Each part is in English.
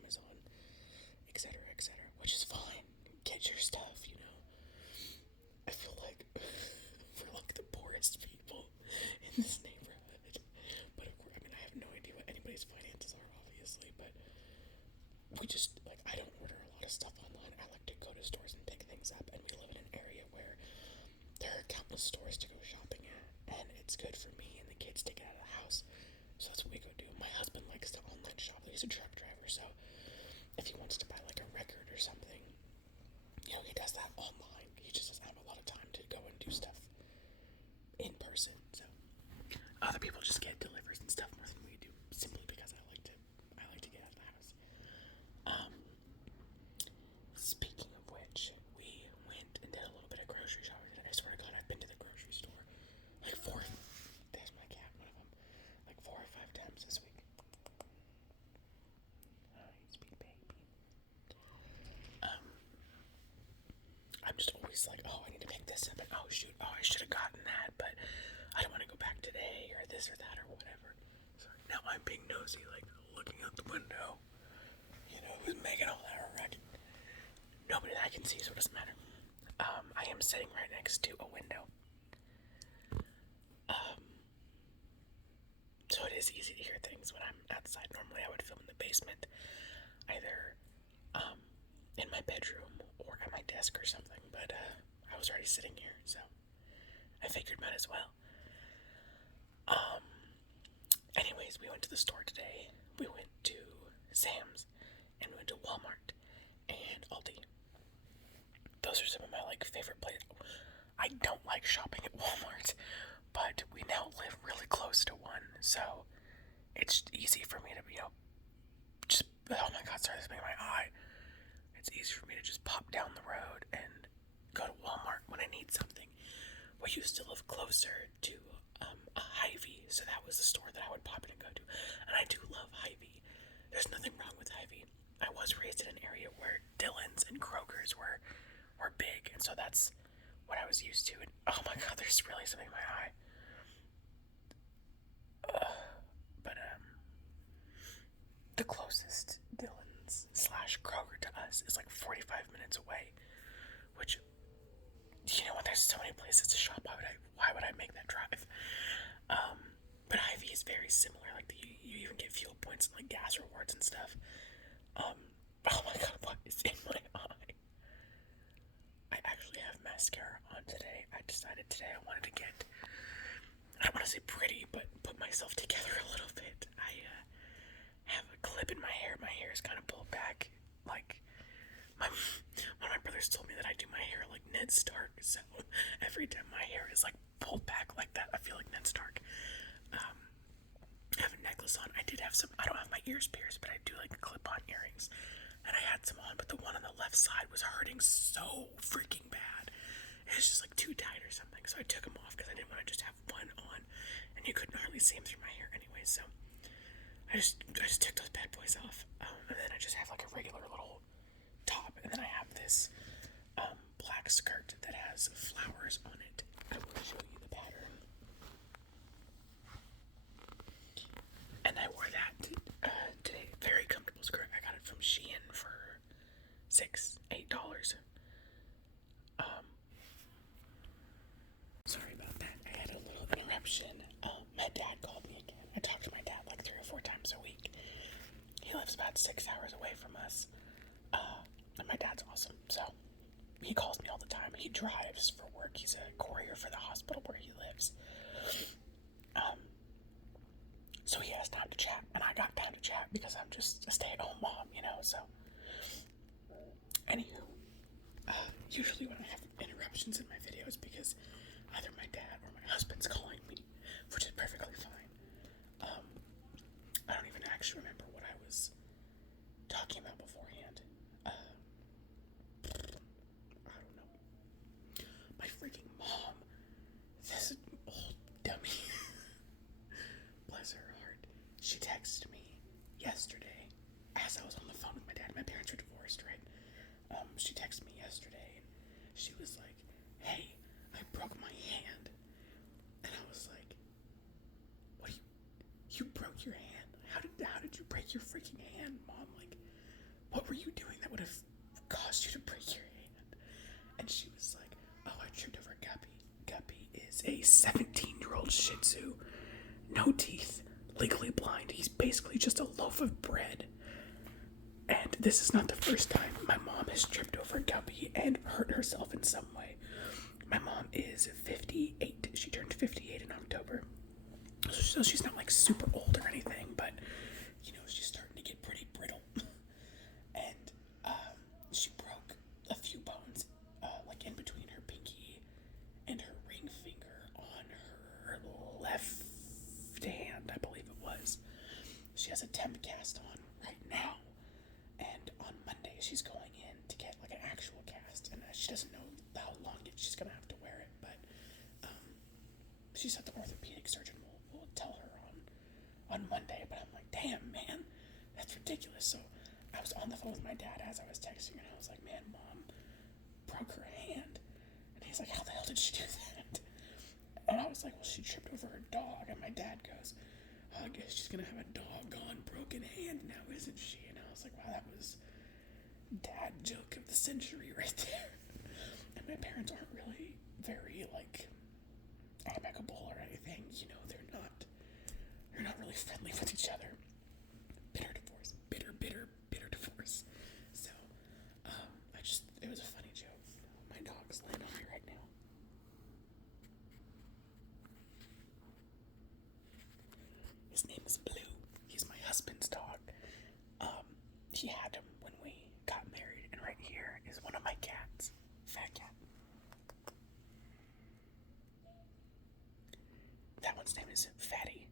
Amazon, etc., etc., which is fine. Get your stuff, I feel like we're like the poorest people in this neighborhood. But of course, I have no idea what anybody's finances are, obviously, but we just, I don't order a lot of stuff online. I like to go to stores and pick things up, and we live in an area where there are countless stores to go shopping at, and it's good for me and the kids to get out of the house, so that's what we go do. My husband likes to online shop. He's a truck driver, so if he wants to buy a record or something, he does that online. He just doesn't have a lot of time to go and do stuff in person, so other people just get deliveries and stuff more than we do, simply because I like to get out of the house. Speaking of which, we went and did a little bit of grocery shopping today. I swear to God, I've been to the grocery store there's my cat, one of them, 4 or 5 times this week. Oh, sweet baby. I'm just always like, oh, I need to pick this up, and oh shoot, oh, I should have gotten that, but I don't want to go back today, or this or that, or whatever. So now I'm being nosy, looking out the window. Who's making all that racket? Nobody that I can see, so it doesn't matter. I am sitting right next to a window. So it is easy to hear things when I'm outside. Normally I would film in the basement, either in my bedroom or at my desk or something, but I was already sitting here, so I figured might as well. Anyways, we went to the store today. We went to Sam's, and we went to Walmart and Aldi. Those are some of my favorite places. I don't like shopping at Walmart, but we now live really close to one, so it's easy for me to, just, oh my God, sorry, this is making my eye. It's easy for me to just pop down the road and go to Walmart when I need something. We used to live closer to a Hy-Vee, so that was the store that I would pop in and go to, and I do love Hy-Vee. There's nothing wrong with Hy-Vee. I was raised in an area where Dillon's and Kroger's were big, and so that's what I was used to. And oh my God, there's really something in my eye. But the closest Dillon's / Kroger to us is 45 minutes away, which, when there's so many places to shop, why would I make that drive? But Hy-Vee is very similar. You even get fuel points and gas rewards and stuff. Oh my God, what is in my eye? I actually have mascara on today. I decided today I wanted to get, I don't want to say pretty, but put myself together a little bit. I have a clip in my hair. My hair is kind of pulled back. One of my brothers told me that I do my hair like Ned Stark, so every time my hair is pulled back like that, I feel like Ned Stark. I have a necklace on. I don't have my ears pierced, but I do clip-on earrings. And I had some on, but the one on the left side was hurting so freaking bad. It was just too tight or something, so I took them off because I didn't want to just have one on, and you couldn't hardly see them through my hair anyway, so I just took those bad boys off, and then I just have a regular little top, and then I have this black skirt that has flowers on it. I will show you the pattern. And I wore that today. Very comfortable skirt. I got it from Shein for $8. Sorry about that. I had a little interruption. My dad called me again. I talk to my dad 3 or 4 times a week. He lives about 6 hours away from us. And my dad's awesome, so he calls me all the time. He drives for work. He's a courier for the hospital where he lives. So he has time to chat, and I got time to chat because I'm just a stay-at-home mom, so. Anywho, usually when I have interruptions in my videos because either my dad or my husband's calling me, which is perfectly fine. I don't even actually remember what I was talking about beforehand. I don't know. My freaking mom, this old dummy, bless her heart, she texted me yesterday as I was on the phone with my dad. My parents are divorced, right? She texted me yesterday and she was like, hey, a 17-year-old Shih Tzu, no teeth, legally blind. He's basically just a loaf of bread. And this is not the first time my mom has tripped over Guppy and hurt herself in some way. My mom is 58. She turned 58 in October. So she's not like super old or anything, but she's starting to get pretty brittle. And she broke a few bones, like in between her pinky and her ring finger on her left hand, I believe it was. She has a temp cast on right now. And on Monday, she's going in to get like an actual cast, and she doesn't know how long she's gonna have to wear it. But she said the orthopedic surgeon will tell her on Monday. But I'm like, damn, man, that's ridiculous. So I was on the phone with my dad as I was texting, and I was like, man, Mom broke her hand, and he's like, how the hell did she do that? And I was like, well, she tripped over her dog, and my dad goes, I guess she's gonna have a doggone broken hand now, isn't she? And I was like, wow, that was dad joke of the century right there. And my parents aren't really very like amicable or anything, they're not really friendly with each other. Bitter divorce. Bitter divorce. So it was a funny joke. My dog's laying on me right now. His name is Blue. He's my husband's dog. He had him when we got married, and right here is one of my cats. Fat cat. That one's name is Fatty.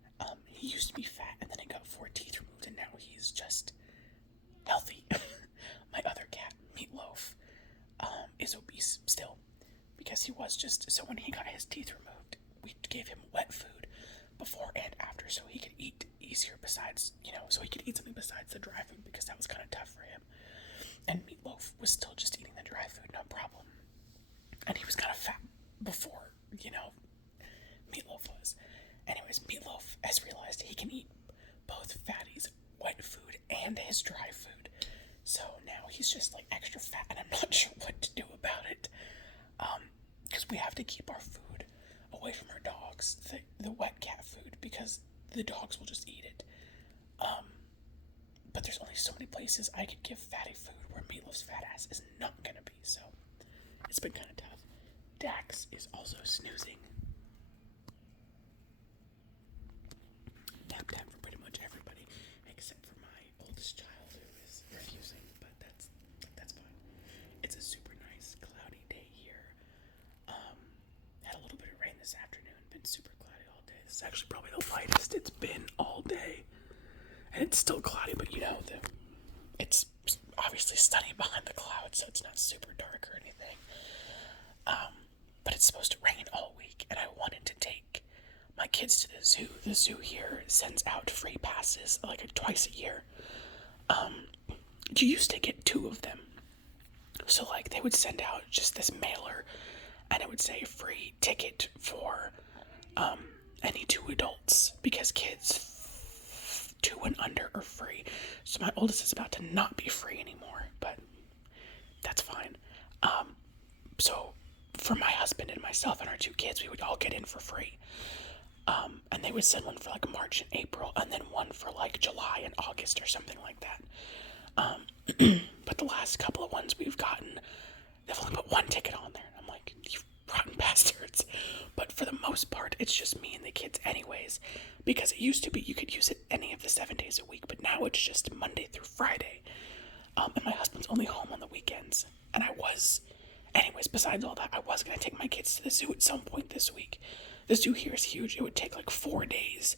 He used to be fat, and then he got 4 teeth removed, and now he's just healthy. My other cat, Meatloaf, is obese still, because he was so when he got his teeth removed, we gave him wet food before and after, so he could eat easier so he could eat something besides the dry food, because that was kind of tough for him. And Meatloaf was still just eating the dry food, no problem. And he was kind of fat before, Meatloaf was. Anyways, Meatloaf has realized he can eat both Fatty's wet food and his dry food. So now he's just like extra fat, and I'm not sure what to do about it. Because we have to keep our food away from our dogs, the wet cat food, because the dogs will just eat it. But there's only so many places I could give Fatty food where Meatloaf's fat ass is not gonna be, so it's been kind of tough. Dax is also snoozing. Nap time for pretty much everybody, except for my oldest child who is refusing, but that's fine. It's a super nice cloudy day here. Had a little bit of rain this afternoon, been super cloudy all day. This is actually probably the lightest it's been all day. And it's still cloudy, but it's obviously sunny behind the clouds, so it's not super dark or anything. But it's supposed to rain all week, and I wanted to take my kids to the zoo. The zoo here sends out free passes like twice a year. You used to get 2 of them. So like they would send out just this mailer, and it would say free ticket for any 2 adults, because kids 2 and under are free. So my oldest is about to not be free anymore, but that's fine. So for my husband and myself and our 2 kids, we would all get in for free. And they would send one for like March and April, and then one for like July and August or something like that. But the last couple of ones we've gotten, they've only put 1 ticket on there. I'm like, you rotten bastards. But for the most part, it's just me and the kids anyways, because it used to be you could use it any of the 7 days a week, but now it's just Monday through Friday. And my husband's only home on the weekends. And besides all that, I was going to take my kids to the zoo at some point this week. The zoo here is huge. It would take like 4 days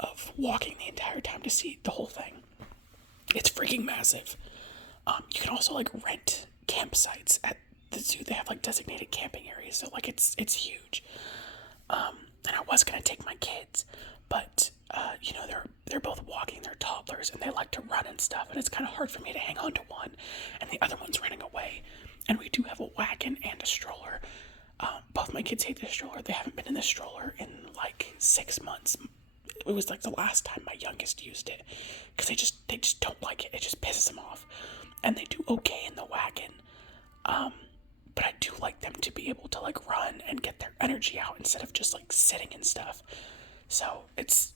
of walking the entire time to see the whole thing. It's freaking massive. You can also like rent campsites at the zoo. They have like designated camping areas, so like it's huge. And I was gonna take my kids, but they're both walking. They're toddlers and they like to run and stuff, and it's kind of hard for me to hang on to one, and the other one's running away. And we do have a wagon and a stroller. Both my kids hate the stroller. They haven't been in the stroller in like 6 months. It was like the last time my youngest used it, because they just don't like it. It just pisses them off. And they do okay in the wagon. But I do like them to be able to like run and get their energy energy out instead of just like sitting and stuff. So it's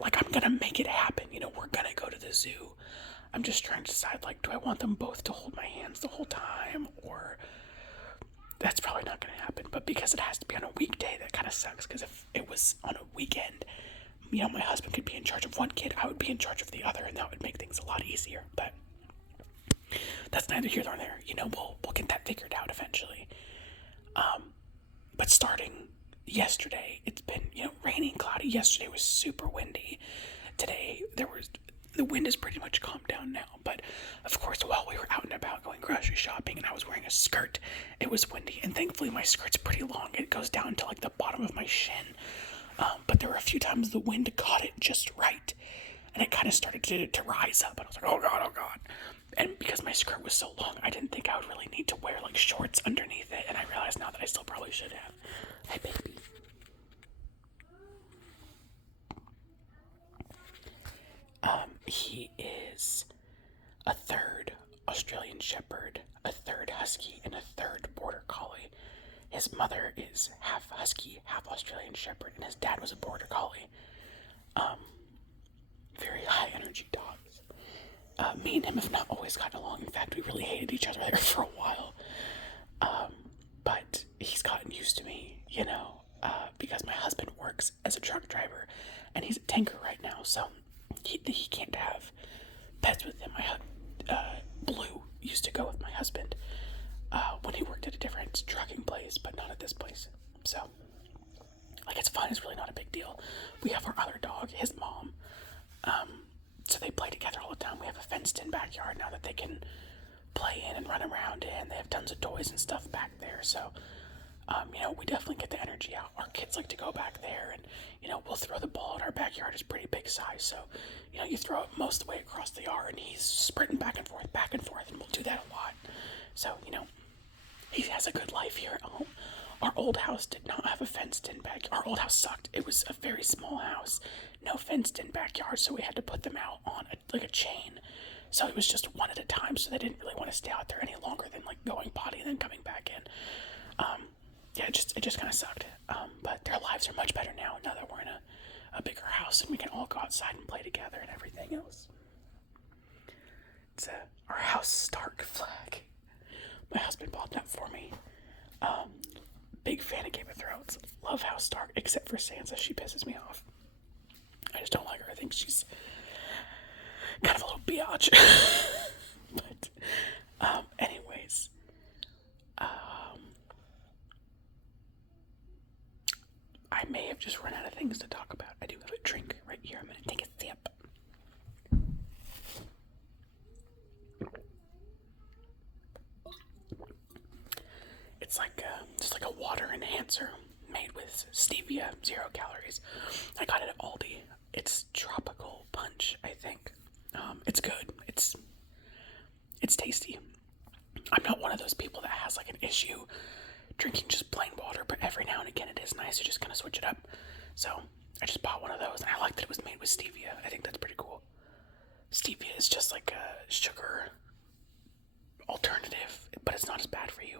like, I'm gonna make it happen. We're gonna go to the zoo. I'm just trying to decide, like, do I want them both to hold my hands the whole time, or that's probably not gonna happen. But because it has to be on a weekday, that kind of sucks, because if it was on a weekend, my husband could be in charge of one kid, I would be in charge of the other, and that would make things a lot easier. But that's neither here nor there. We'll get that figured out eventually. But starting yesterday, it's been, rainy and cloudy. Yesterday was super windy. Today, the wind is pretty much calmed down now. But, of course, while we were out and about going grocery shopping and I was wearing a skirt, it was windy. And thankfully, my skirt's pretty long. It goes down to, like, the bottom of my shin. But there were a few times the wind caught it just right. And it kind of started to rise up. And I was like, oh, God, oh, God. And because my skirt was so long, I didn't think I would really need to wear, like, shorts underneath it. And I realized now that I still probably should have. Hey, baby. He is a third Australian Shepherd, a third Husky, and a third Border Collie. His mother is half Husky, half Australian Shepherd, and his dad was a Border Collie. Very high energy dogs. Me and him have not always gotten along. In fact, we really hated each other there for a while. But he's gotten used to me, because my husband works as a truck driver, and he's a tanker right now, so he can't have pets with him. Blue used to go with my husband when he worked at a different trucking place, but not at this place. So, it's fine. It's really not a big deal. We have our other dog, his mom. So they play together all the time. We have a fenced-in backyard now that they can play in and run around in. They have tons of toys and stuff back there. So, we definitely get the energy out. Our kids like to go back there, and, we'll throw the ball, and our backyard is pretty big size. So, you throw it most of the way across the yard, and he's sprinting back and forth, and we'll do that a lot. So, he has a good life here at home. Our old house did not have a fenced-in backyard. Our old house sucked. It was a very small house, no fenced-in backyard, so we had to put them out on a chain. So it was just one at a time, so they didn't really want to stay out there any longer than, going potty and then coming back in. It just kind of sucked. But their lives are much better now that we're in a bigger house, and we can all go outside and play together and everything else. It's our House Stark flag. My husband bought that for me. Big fan of Game of Thrones. Love House Stark, except for Sansa. She pisses me off. I just don't like her. I think she's kind of a little biatch. But, anyways. I may have just run out of things to talk about. I do have a drink right here. I'm going to take a sip. It's just like a water enhancer made with stevia, 0 calories. I got it at Aldi. It's tropical punch, I think. It's good. It's tasty. I'm not one of those people that has an issue drinking just plain water, but every now and again it is nice to just kind of switch it up. So I just bought one of those, and I like that it was made with stevia. I think that's pretty cool. Stevia is just like a sugar alternative, but it's not as bad for you.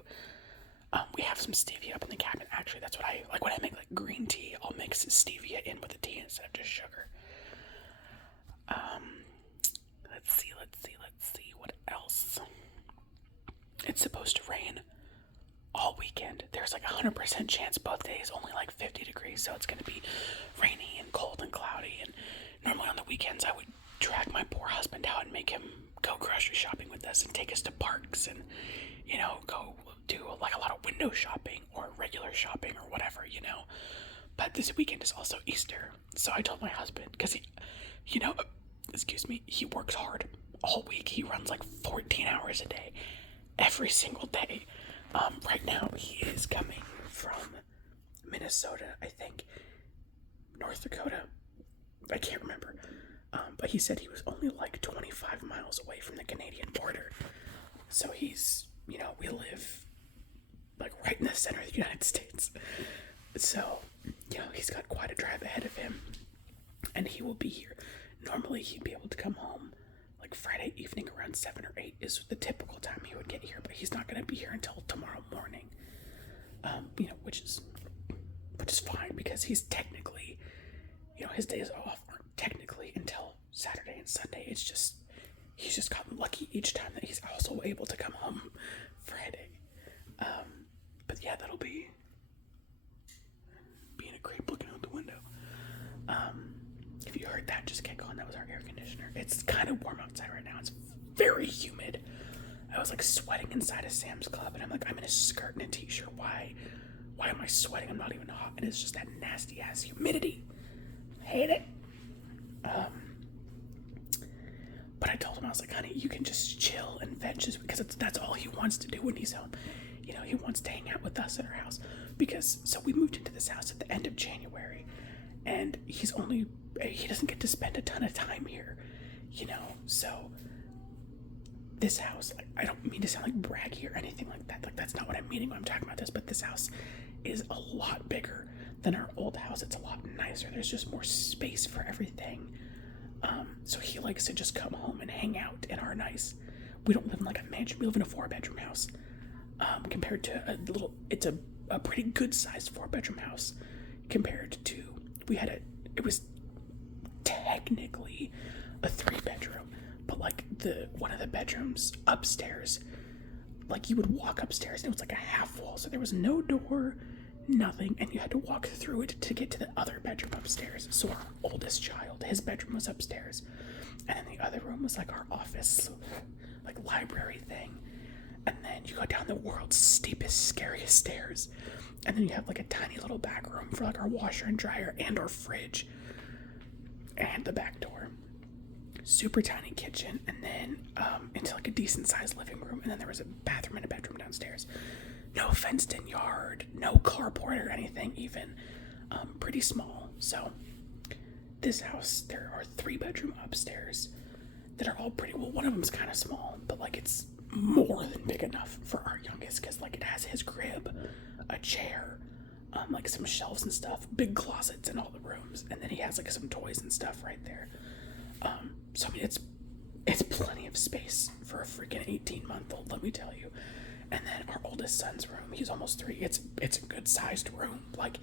We have some stevia up in the cabinet, actually. That's what I like when I make green tea. I'll mix stevia in with the tea instead of just sugar. Let's see what else. It's supposed to rain all weekend. There's 100% chance both days, only 50 degrees, so it's going to be rainy and cold and cloudy. And normally on the weekends I would drag my poor husband out and make him go grocery shopping with us and take us to parks and, go do a lot of window shopping or regular shopping or whatever, But this weekend is also Easter, so I told my husband, because he works hard all week. He runs 14 hours a day, every single day. Right now he is coming from Minnesota, I think, North Dakota, I can't remember, but he said he was only 25 miles away from the Canadian border. So he's, we live right in the center of the United States. So, he's got quite a drive ahead of him, and he will be here. Normally he'd be able to come home Friday evening around 7 or 8 is the typical time he would get here, but he's not going to be here until tomorrow morning, which is which is fine because he's technically, his days off aren't technically until Saturday and Sunday. It's just, he's just gotten lucky each time that he's also able to come home Friday. But yeah, that'll be being a creep looking out the window. If you heard that, just get going. That was our air conditioner. It's kind of warm outside right now. It's very humid. I was like sweating inside a Sam's Club, and I'm like, I'm in a skirt and a t-shirt. Why am I sweating? I'm not even hot. And it's just that nasty ass humidity. I hate it. But I told him, I was like, honey, you can just chill and veg, just because that's all he wants to do when he's home. He wants to hang out with us at our house. So we moved into this house at the end of January, and he doesn't get to spend a ton of time here, so this house, like, I don't mean to sound like braggy or anything like that. Like, that's not what I'm meaning when I'm talking about this, but this house is a lot bigger than our old house. It's a lot nicer. There's just more space for everything. So he likes to just come home and hang out in our we don't live in like a mansion. We live in a 4-bedroom house. Compared to it's a pretty good sized 4-bedroom house compared to, it was technically a 3-bedroom, but like one of the bedrooms upstairs, like you would walk upstairs and it was like a half wall, so there was no door, nothing, and you had to walk through it to get to the other bedroom upstairs. So our oldest child, his bedroom was upstairs, and then the other room was like our office, like library thing. And then you go down the world's steepest, scariest stairs, and then you have like a tiny little back room for like our washer and dryer and our fridge and the back door. Super tiny kitchen, and then into like a decent sized living room, and then there was a bathroom and a bedroom downstairs. No fenced in yard, no carport or anything even. Pretty small. So this house, there are 3-bedroom upstairs that are all pretty, well, one of them's kind of small, but like it's more than big enough for our youngest, because like it has his crib, a chair, like some shelves and stuff, big closets in all the rooms, and then he has like some toys and stuff right there. So I mean, it's plenty of space for a freaking 18-month-old, let me tell you. And then our oldest son's room, he's almost 3. It's a good sized room. Like,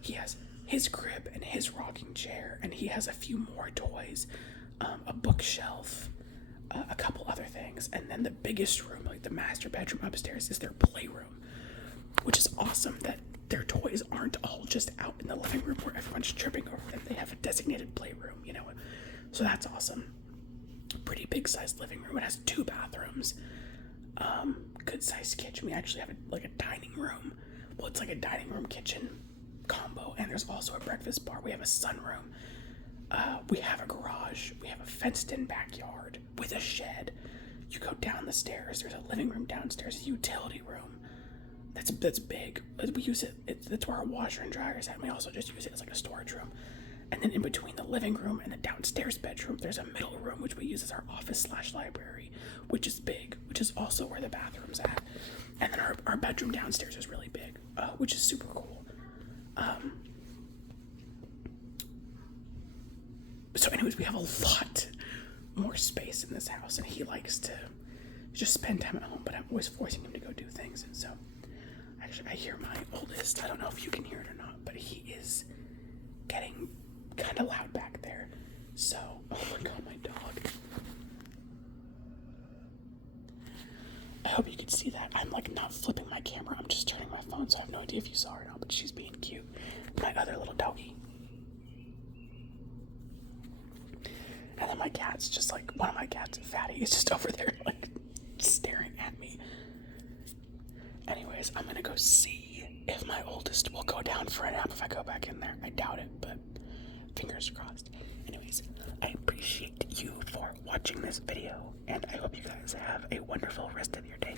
he has his crib and his rocking chair, and he has a few more toys, a bookshelf, a couple other things, and then the biggest room, like the master bedroom upstairs, is their playroom, which is awesome that their toys aren't all just out in the living room where everyone's tripping over them. They have a designated playroom, so that's awesome. Pretty big sized living room. It has 2 bathrooms, good sized kitchen. We actually have a dining room. Well, it's like a dining room kitchen combo, and there's also a breakfast bar. We have a sunroom. We have a garage. We have a fenced-in backyard with a shed. You go down the stairs. There's a living room downstairs, a utility room. That's big. We use it. That's where our washer and dryer is at. We also just use it as like a storage room. And then in between the living room and the downstairs bedroom, there's a middle room which we use as our office/library, which is big, which is also where the bathroom's at. And then our bedroom downstairs is really big, which is super cool. So anyways, we have a lot more space in this house, and he likes to just spend time at home, but I'm always forcing him to go do things. And so actually I hear my oldest, I don't know if you can hear it or not, but he is getting kind of loud back there. So, oh my god, my dog. I hope you can see that. I'm like not flipping my camera, I'm just turning my phone, so I have no idea if you saw her or not, but she's being cute. My other little doggy. And then my cat's just like, one of my cats, Fatty, is just over there like staring at me. Anyways, I'm gonna go see if my oldest will go down for a nap if I go back in there. I doubt it, but fingers crossed. Anyways, I appreciate you for watching this video, and I hope you guys have a wonderful rest of your day.